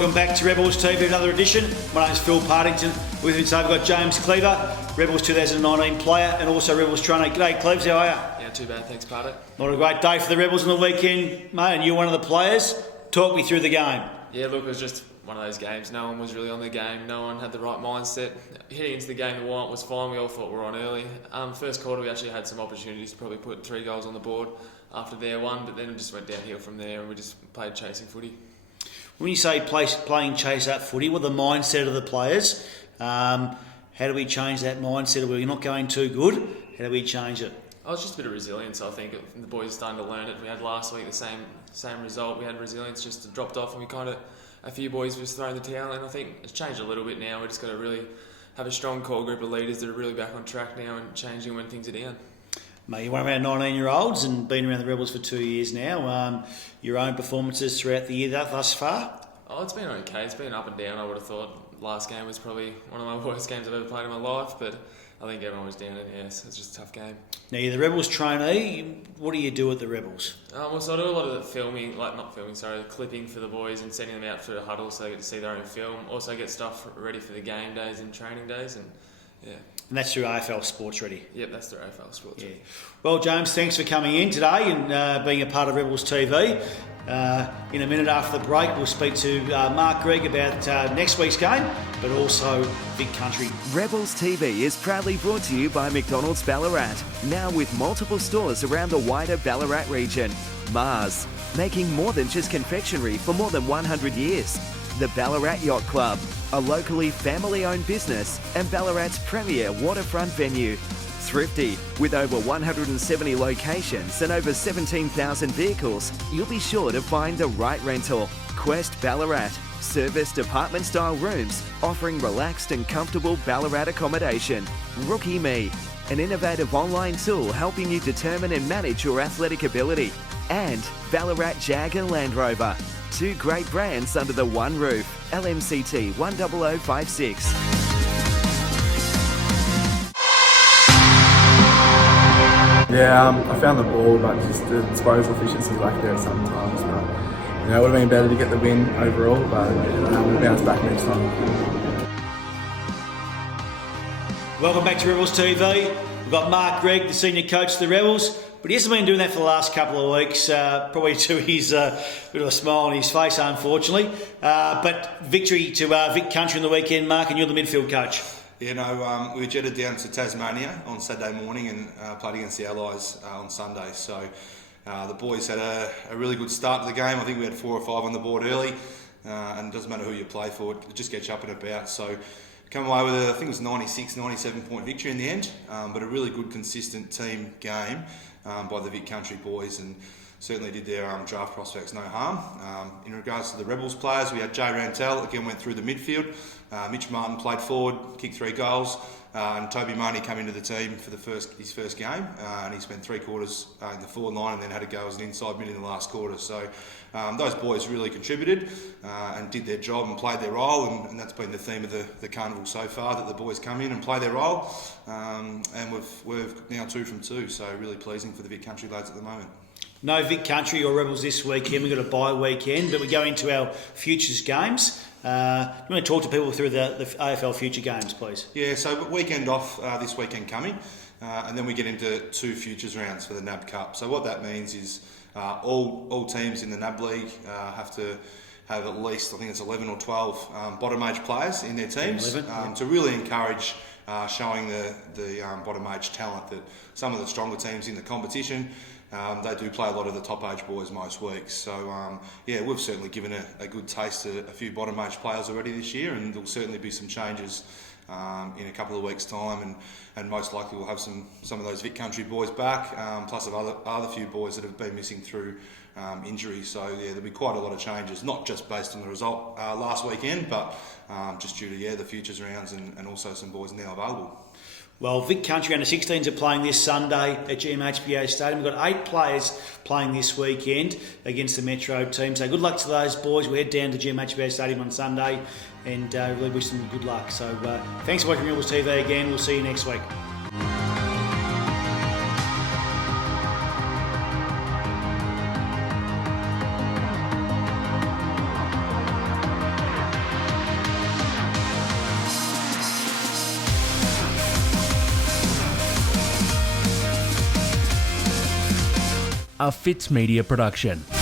Welcome back to Rebels TV, another edition. My name is Phil Partington. With me today we've got James Cleaver, Rebels 2019 player and also Rebels trainer. G'day Cleves, how are you? Yeah, too bad, thanks Party. Not a great day for the Rebels on the weekend, mate, and you're one of the players. Talk me through the game. Yeah, look, it was just one of those games. No one was really on the game, no one had the right mindset. Heading into the game, the warm-up was fine, we all thought we were on early. First quarter we actually had some opportunities to probably put 3 goals on the board after their one, but then it just went downhill from there and we just played chasing footy. When you say playing chase-up footy, what the mindset of the players? How do we change that mindset? We're not going too good. How do we change it? Oh, it's just a bit of resilience, I think. The boys are starting to learn it. We had last week the same result. We had resilience, just dropped off, and a few boys just throwing the towel in. I think it's changed a little bit now. We've just got to really have a strong core group of leaders that are really back on track now and changing when things are down. Mate, you're one of our 19-year-olds and been around the Rebels for 2 years now. Your own performances throughout the year thus far? Oh, it's been okay. It's been up and down, I would have thought. Last game was probably one of my worst games I've ever played in my life, but I think everyone was down and yes, it's just a tough game. Now, you're the Rebels trainee. What do you do at the Rebels? So I do a lot of the clipping for the boys and sending them out for the huddle so they get to see their own film. Also get stuff ready for the game days and training days and yeah. And that's through AFL Sports Ready? Yep, that's through AFL Sports Ready. Well, James, thanks for coming in today and being a part of Rebels TV. In a minute after the break, we'll speak to Marc Greig about next week's game, but also Vic Country. Rebels TV is proudly brought to you by McDonald's Ballarat, now with multiple stores around the wider Ballarat region. Mars, making more than just confectionery for more than 100 years. The Ballarat Yacht Club, a locally family-owned business and Ballarat's premier waterfront venue. Thrifty, with over 170 locations and over 17,000 vehicles, you'll be sure to find the right rental. Quest Ballarat, serviced apartment-style rooms offering relaxed and comfortable Ballarat accommodation. Rookie Me, an innovative online tool helping you determine and manage your athletic ability. And Ballarat Jaguar Land Rover, 2 great brands under the one roof. LMCT 10056. Yeah, I found the ball, but just the disposal efficiency lacked there sometimes. But it would have been better to get the win overall, but we'll bounce back next time. Welcome back to Rebels TV. We've got Marc Greig, the senior coach of the Rebels, but he hasn't been doing that for the last couple of weeks, probably to his bit of a smile on his face, unfortunately. But victory to Vic Country on the weekend, Marc, and you're the midfield coach. Yeah, no, we jetted down to Tasmania on Saturday morning and played against the Allies on Sunday. So the boys had a really good start to the game. I think we had 4 or 5 on the board early, and it doesn't matter who you play for, it just gets you up and about. So come away with I think it was 96, 97 point victory in the end, but a really good, consistent team game by the Vic Country boys, and certainly did their draft prospects no harm. In regards to the Rebels players, we had Jay Rantel, again went through the midfield. Mitch Martin played forward, kicked 3 goals, and Toby Marnie came into the team for his first game, and he spent 3 quarters in the forward line and then had to go as an inside mid in the last quarter. So those boys really contributed and did their job and played their role, and that's been the theme of the carnival so far, that the boys come in and play their role, and we're now 2 from 2, so really pleasing for the Vic Country lads at the moment. No Vic Country or Rebels this weekend. We've got a bye weekend, but we go into our Futures Games. You want to talk to people through the AFL Future Games, please? Yeah, so weekend off this weekend coming, and then we get into 2 Futures rounds for the NAB Cup. So what that means is all teams in the NAB League have to have at least, I think it's 11 or 12 bottom age players in their teams 11, to really encourage showing the bottom age talent that some of the stronger teams in the competition. They do play a lot of the top age boys most weeks. So, we've certainly given a good taste to a few bottom age players already this year, and there'll certainly be some changes in a couple of weeks' time, and most likely we'll have some of those Vic Country boys back, plus of other few boys that have been missing through injury. So, there'll be quite a lot of changes, not just based on the result last weekend, but just due to the futures rounds and also some boys now available. Well, Vic Country under-16s are playing this Sunday at GMHBA Stadium. We've got 8 players playing this weekend against the Metro team. So good luck to those boys. We'll head down to GMHBA Stadium on Sunday and really wish them good luck. So thanks for watching Rebels TV again. We'll see you next week. a FitZ Media production.